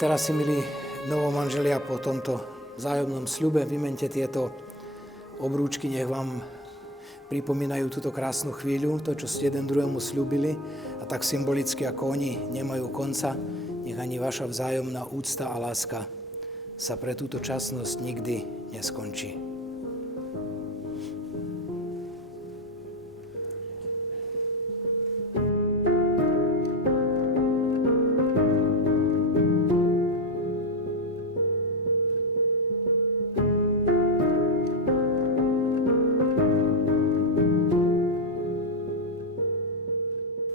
teraz si, milí novomanželia, po tomto vzájomnom sľube vymente tieto obrúčky, nech vám pripomínajú túto krásnu chvíľu, to, čo ste jeden druhému sľúbili, a tak symbolicky, ako oni nemajú konca, nech ani vaša vzájomná úcta a láska sa pre túto časnosť nikdy neskončí.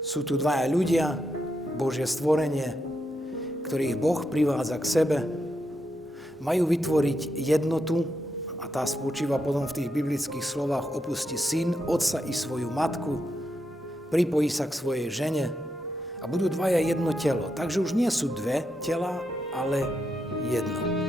Sú tu dvaja ľudia, Božie stvorenie, ktorých Boh privádza k sebe. Majú vytvoriť jednotu a tá spočíva potom v tých biblických slovách: opustí syn, otca i svoju matku, pripojí sa k svojej žene a budú dvaja jedno telo. Takže už nie sú dve tela, ale jedno.